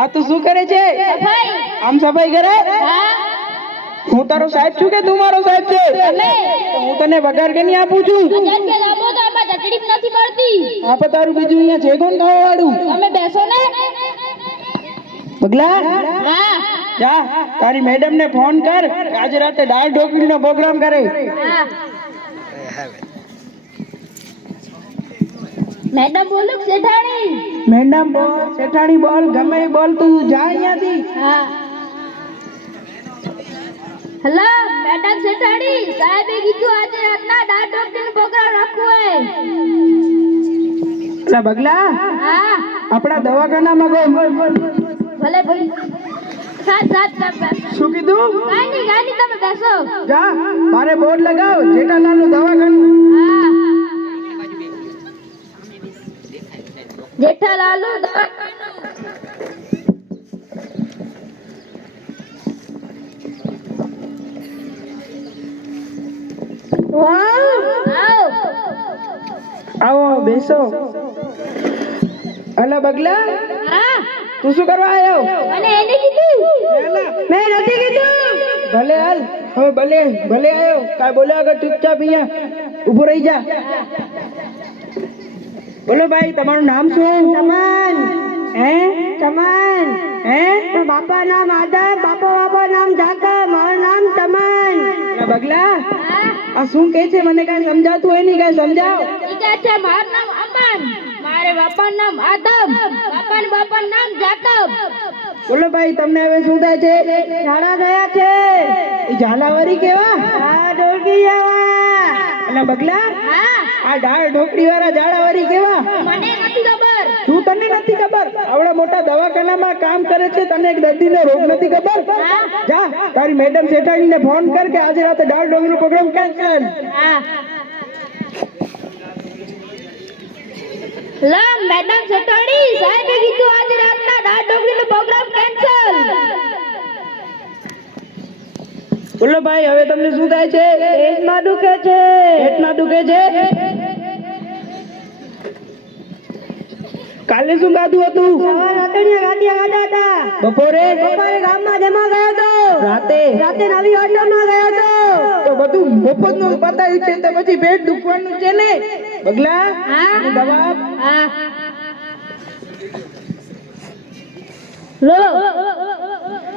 આ તું શું કરે છે? આમ સફાઈ કરે? હું તારો સાહેબ છું કે તું મારો સાહેબ છે? હું તને વગાર કે નહીં આપું છું હા આપે તારું બીજું અહીંયા છે કોણ ખાવા વાળું. તમે બેસો ને. પગલા જા તારી મેડમ ને ફોન કર આજે રાતે દાળ ઢોકળી નો પ્રોગ્રામ કરે. મેડમ બોલો શેઠાણી. મેડમ બોલ શેઠાણી બોલ ગમે બોલ તું જા અહીંયાથી. હા. હેલો મેડમ શેઠાણી સાહેબે કીધું આજે રાતના દાળ ઢોકળીનો પ્રોગ્રામ રાખવું હે. અલા બગલા હા. આપણા દવાખાનામાં ગઈ ભલે ભલે. સાત સાત સાત સાત. શું કીધું? કાઈ નહીં કાઈ નહીં તમે બેસો. જા મારે બોર્ડ લગાવ જેઠાલાલનું દવાખાનું. હા. જેઠાલાલુ આવ આવો બેસો. અલા બગલા હા. તું શું કરવા આવ્યો અને એને કીધું. મેં નથી કીધું. ભલે હાલ હવે ભલે ભલે આવ્યો કાય બોલ્યા આગળ ચૂપચાપ અહીંયા ઊભો રહી જા. બોલો ભાઈ તમારું નામ શું? તમન હે? તમન હે? બાપા નામ આદમ બાપો બાપા નામ ઝાકર મારું નામ ચમન. બગલા? આ શું કહે છે? મને કાંઈ સમજાતું હોય નહીં કાંઈ સમજાવ. ઠીક છે મારું નામ અમન. મારે બાપા નામ આદમ. બાપા બાપા નામ જાકબ. બોલો ભાઈ તમને હવે શું થાય છે? ઝાડા થયા છે. ઝાલાવારી કેવા? હા ઢોકળી અને બગલા? આ ડાળ ઢોકળી વાળા ઝાડાવારી કેવા? મને નથી ખબર. તું તને નથી ખબર? આવડા મોટા દવાખાનામાં કામ કરે છે તને એક દર્દીનો રોગ નથી ખબર? જા તારી મેડમ શેઠાણીને ફોન કર કે આજે રાતે ડાળ ઢોકળીનો પ્રોગ્રામ કેન્સલ હા. લા મેડમ જેઠાણી સાહેબે કીધું આજે રાતના દાળ ઢોકળીનો પ્રોગ્રામ કેન્સલ બોલો ભાઈ હવે તમને શું થાય છે? પેટમાં દુખે છે. પેટમાં દુખે છે? કાલે શું ગાધું હતું? બપોરે? બપોરે ગામમાં જમા ગયો હતો. રાતે? રાતે નવી હોટલમાં ગયો હતો. તો બધું મફતનું પતાવ્યું છે તો પછી પેટ દુખવાનું છે ને? બગલા? દવા? હા. લો.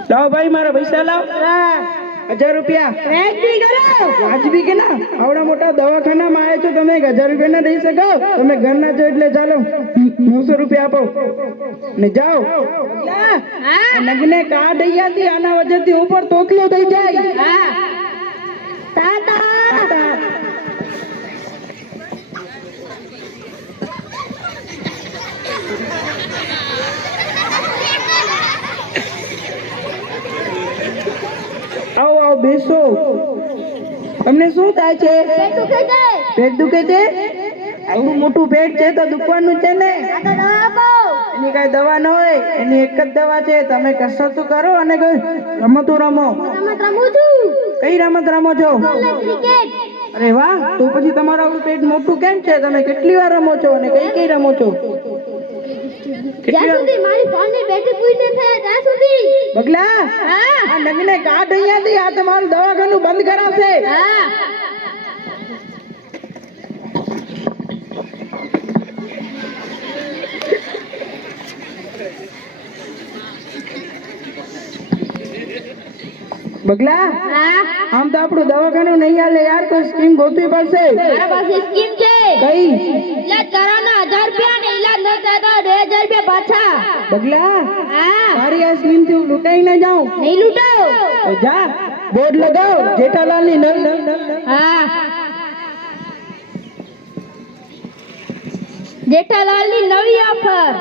લાવો ભાઈ મારા પૈસા લાવ. હજાર રૂપિયા. વાજબી કે ના? આવડા મોટા દવાખાનામાં આવ્યા છો તમે એક હજાર રૂપિયા ના દઈ શકો. તમે ઘરના છો એટલે ચાલો નવસો રૂપિયા આપો. ને જાઓ. કાર્ડ અહીંયાથી આના વજનથી ઉપર તોતલો થઈ જાય. તાતા આવો આવો બેસો. તમને શું થાય છે? પેટ દુખે છે? આવડું મોટું પેટ છે તો દુખવાનું છે ને? એની કઈ દવા ન હોય એની એક જ દવા છે. તમે કસરત કરો અને કઈ રમતો રમો? કઈ રમત રમો છો? અરે વાહ તો પછી તમારું પેટ મોટું કેમ છે? તમે કેટલી વાર રમો છો અને કઈ કઈ રમો છો? કેટલી વાર? બેટરી પૂરી ન થાય બગલા? હા. આ નગને કાઢ અહીંયાથી આ તમારું દવાખાનું બંધ કરાવશે. હા. બગલા? હા. આમ તો આપણું દવાખાનું નહીં હાલે યાર કોઈ સ્કીમ ગોતવી પડશે. સ્કીમ કઈ? ઈલાજ કરાવવાના હજાર રૂપિયા ને ઈલાજ ન થાય તો બે હજાર રૂપિયા પાછા. બગલા? હા. મારી આ થી લૂંટાઈ ના જાઉં. નહીં લૂંટાવ જા બોર્ડ લગાવ જેઠાલાલની નવી હા. જેઠાલાલની નવી ઓફર.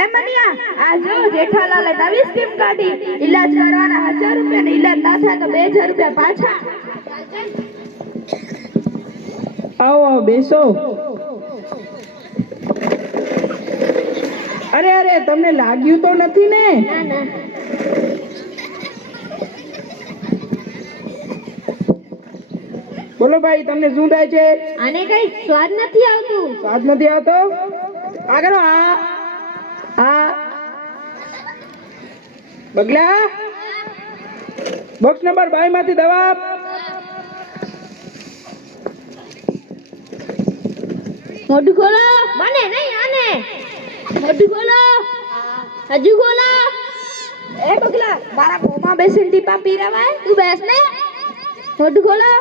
એ મનિયા આ જો જેઠાલાલે નવી સ્કીમ કાઢી. ઈલાજ કરવાના હજાર રૂપિયા ને ઈલાજ ના થાય તો બે હજાર રૂપિયા પાછા. આવો આવો બેસો. અરે અરે તમને લાગ્યું તો નથી ના? બોલો ભાઈ તમને શું થાય છે? આને કઈ સ્વાદ નથી આવતું? સ્વાદ નથી આવતો? આગળ આ આ બગલા. બોક્સ નંબર બાયમાંથી દવા આપ. મોઢું ખોલો. મને નહીં આને. મોઢું ખોલો. હજુ ખોલો. એ બગલા મારા મોંમાં બેસીને ટીપા પીરાવાય? તું બેસ ને. મોઢું ખોલો.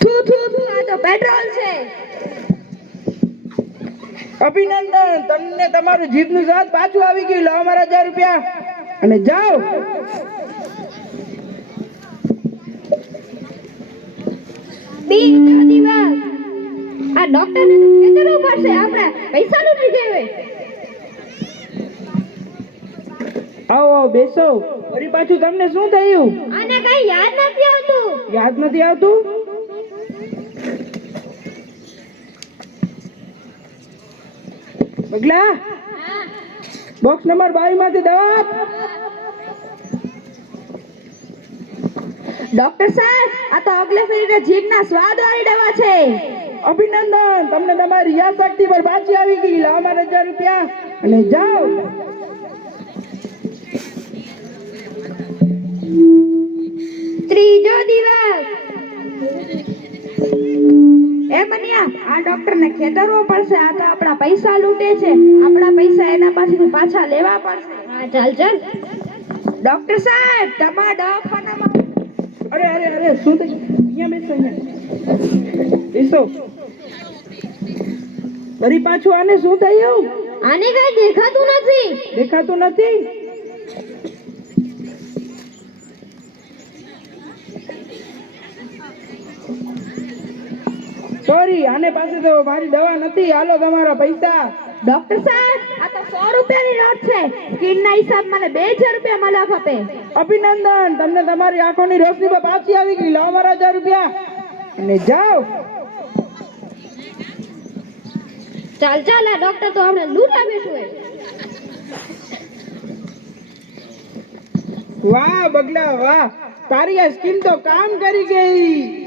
થુ થુ થુ આ તો પેટ્રોલ છે અભિનંદન. તમને તમારું જીભનું સ્વાદ પાછું આવી ગયું. લો અમારા હજાર રૂપિયા. અને જાઓ. આ ડોક્ટર ને પડશે આપણે. પૈસા લૂટી ગયે આવો બેસો. ફરી પાછું તમને શું થયું? આને કઈ યાદ નથી આવતું. યાદ નથી આવતું? બગલા? બોક્સ નંબર બાવીસમાંથી દવા ડોક્ટર સાહેબ આ તો અગલે ફેરીને જીભના સ્વાદ વાળી દવા છે. અભિનંદન તમને તમારી યાદશક્તિ પર પાછી આવી ગઈ. લાવો મારા હજાર રૂપિયા. અને જાઓ. ત્રીજો દિવસ. મનિયા ડોક્ટર ને ખેતરવો પડશે. આ તો આપણા પૈસા લૂંટે છે. આપણા પૈસા એના પાસેથી પાછા લેવા પડશે. હા ચાલ ચાલ. ડોક્ટર સાહેબ તમારા દવાખાનામાં અરે અરે અરે શું થયું? અહીંયા બેસો અહીંયા. બેસો. ફરી પાછું આને શું થયું? આને કઈ દેખાતું નથી. દેખાતું નથી? સોરી આને પાસે તો મારી દવા નથી. હાલો તમારા પૈસા. ડોક્ટર સાહેબ આ તો સો રૂપિયાની નોટ છે. સ્કીનના હિસાબ મને બે હજાર રૂપિયા મળવા ખપે અભિનંદન. તમને તમારી આંખોની રોશની પર પાછી આવી ગઈ. લો મારા હજાર રૂપિયા. અને જાઓ. ચાલ ચાલ આ ડોક્ટર તો આપણે લૂંટા બેઠું વાહ બગલા વાહ. તારી આ સ્કીન તો કામ કરી ગઈ.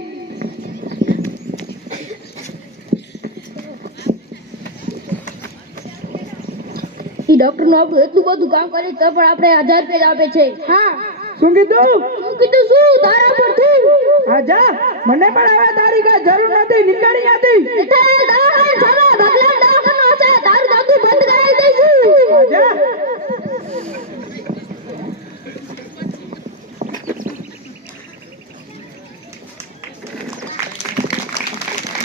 ઈ ડોક્ટરનું આપણું એટલું બધું કામ કરે તો પણ આપણે હજાર રૂપિયા આપે છે. હા શું કીધું શું કીધું શું? તારા પર હા મને પણ હવે તારી કઈ જરૂર નથી નીકળી હતી